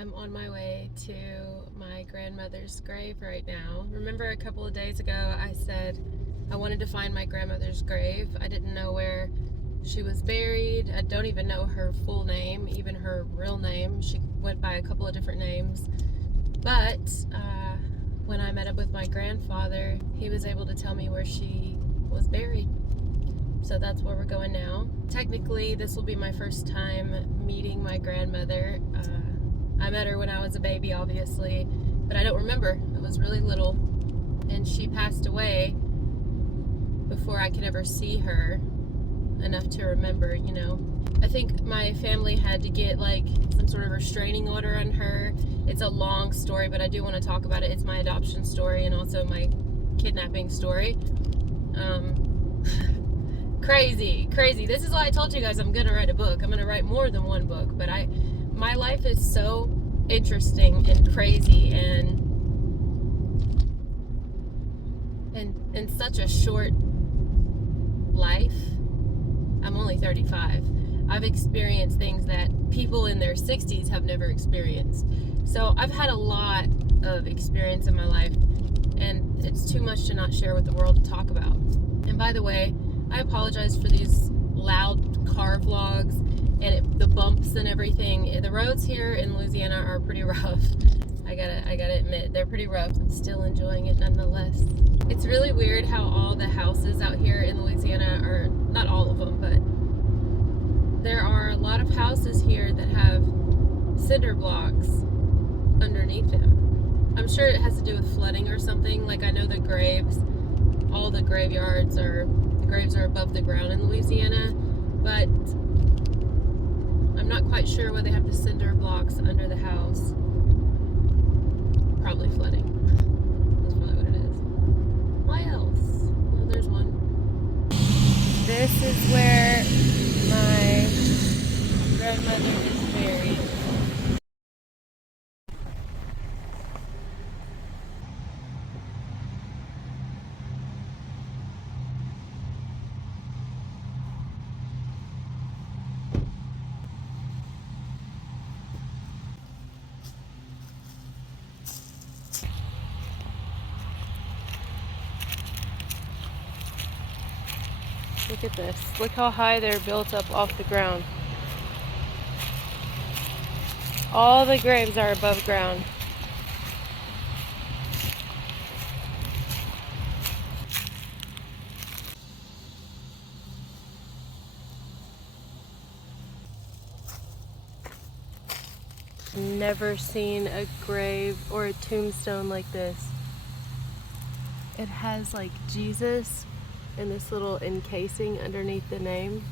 I'm on my way to my grandmother's grave right now. Remember a couple of days ago I said I wanted to find my grandmother's grave. I didn't know where she was buried. I don't even know her full name, even her real name. She went by a couple of different names. But when I met up with my grandfather, he was able to tell me where she was buried. So that's where we're going now. Technically, this will be my first time meeting my grandmother. I met her when I was a baby, obviously, but I don't remember. I was really little, and she passed away before I could ever see her enough to remember, you know. I think my family had to get like some sort of restraining order on her. It's a long story, but I do want to talk about it. It's my adoption story and also my kidnapping story. Crazy. This is why I told you guys I'm gonna write a book. I'm gonna write more than one book, but my life is so interesting and crazy and in such a short life. I'm only 35. I've experienced things that people in their 60s have never experienced. So I've had a lot of experience in my life, and it's too much to not share with the world to talk about. And by the way, I apologize for these loud car vlogs and the bumps and everything. The roads here in Louisiana are pretty rough. I gotta admit, they're pretty rough. I'm still enjoying it nonetheless. It's really weird how all the houses out here in Louisiana are, not all of them, but there are a lot of houses here that have cinder blocks underneath them. I'm sure it has to do with flooding or something. Like I know the graves, all the graves are above the ground in Louisiana, but I'm not quite sure why they have the cinder blocks under the house. Probably flooding. That's probably what it is. Why else? Oh, there's one. This is where my grandmother is buried. Look at this. Look how high they're built up off the ground. All the graves are above ground. Never seen a grave or a tombstone like this. It has like Jesus and this little encasing underneath the name.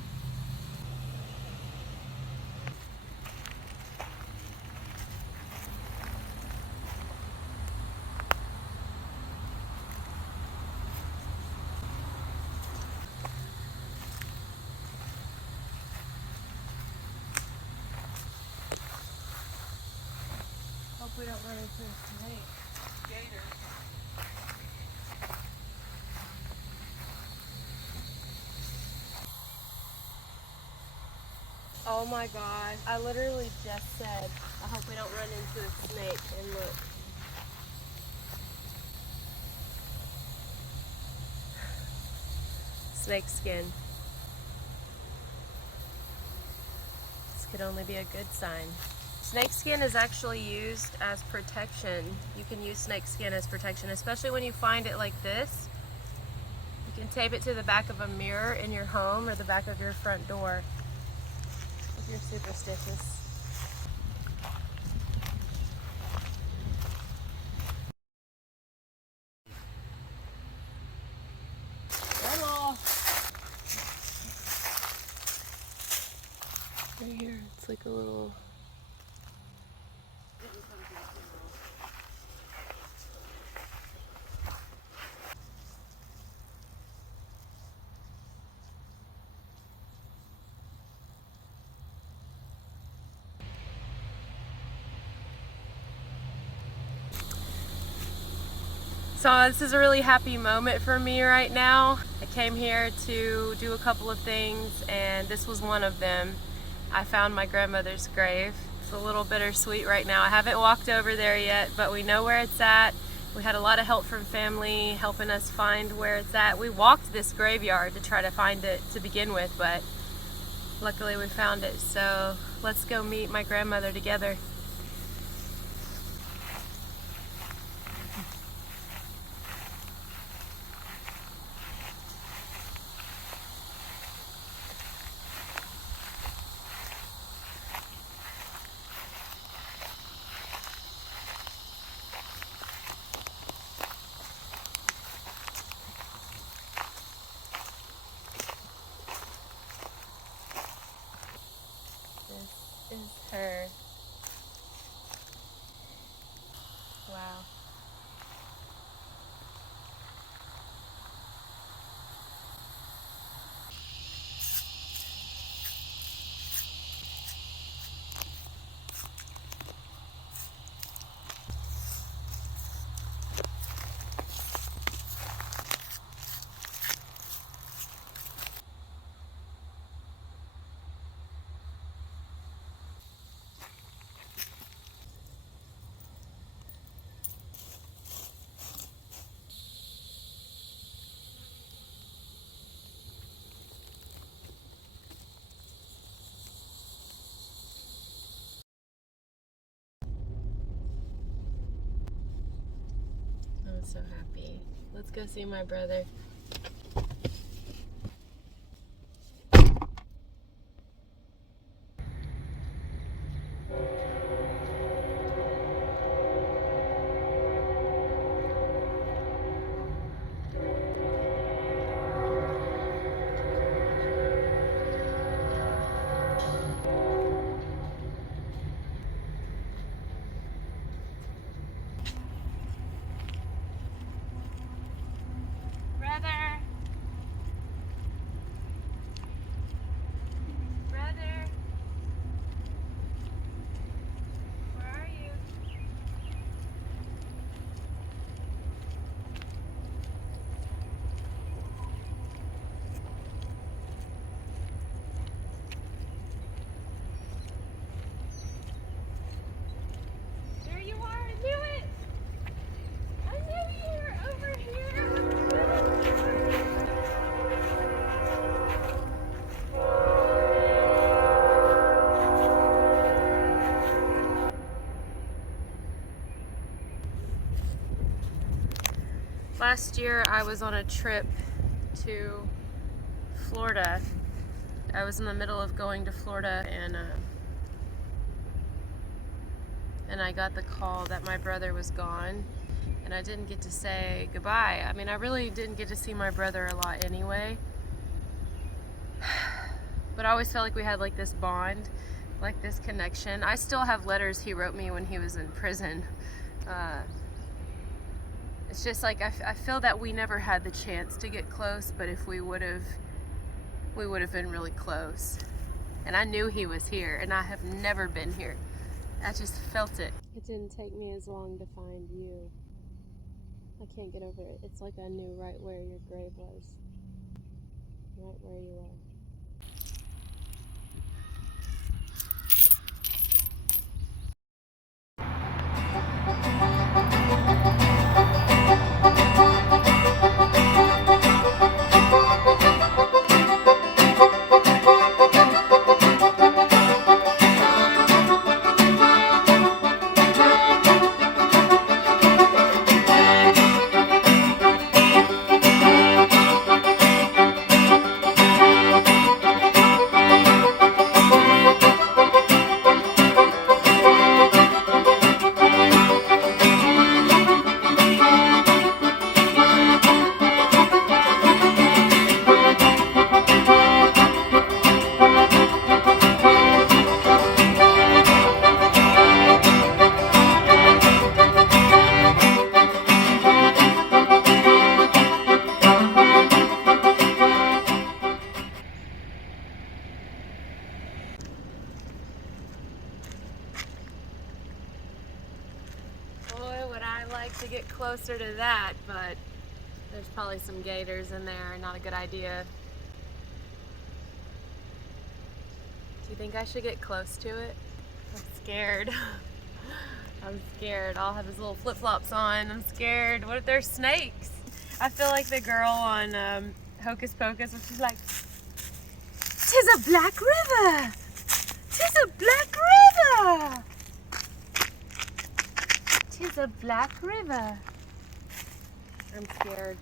Hope we don't run into a snake. Gator. Oh my god. I literally just said, I hope we don't run into a snake, and look. Snake skin. This could only be a good sign. Snake skin is actually used as protection. You can use snake skin as protection, especially when you find it like this. You can tape it to the back of a mirror in your home or the back of your front door if you're superstitious. Hello. Right here, it's like a little... So this is a really happy moment for me right now. I came here to do a couple of things, and this was one of them. I found my grandmother's grave. It's a little bittersweet right now. I haven't walked over there yet, but we know where it's at. We had a lot of help from family helping us find where it's at. We walked this graveyard to try to find it to begin with, but luckily we found it. So let's go meet my grandmother together. This is her. Wow. I'm so happy. Let's go see my brother. Brother. Brother. Where are you? There you are. I knew it. I knew you were over here. Last year I was on a trip to Florida. I was in the middle of going to Florida and I got the call that my brother was gone and I didn't get to say goodbye. I mean, I really didn't get to see my brother a lot anyway. But I always felt like we had like this bond, like this connection. I still have letters he wrote me when he was in prison. It's just like I feel that we never had the chance to get close, but if we would have been really close. And I knew he was here, and I have never been here. I just felt it. It didn't take me as long to find you. I can't get over it. It's like I knew right where your grave was. Right where you are. To get closer to that, but there's probably some gators in there. Not a good idea. Do you think I should get close to it? I'm scared. I'm scared. I'll have his little flip-flops on. I'm scared. What if there's snakes? I feel like the girl on Hocus Pocus, and she's like, "'Tis a black river! 'Tis a black river! 'Tis a black river!" I'm scared.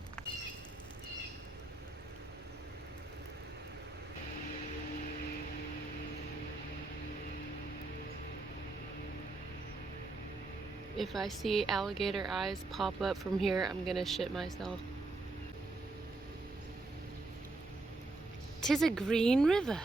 If I see alligator eyes pop up from here, I'm gonna shit myself. 'Tis a green river.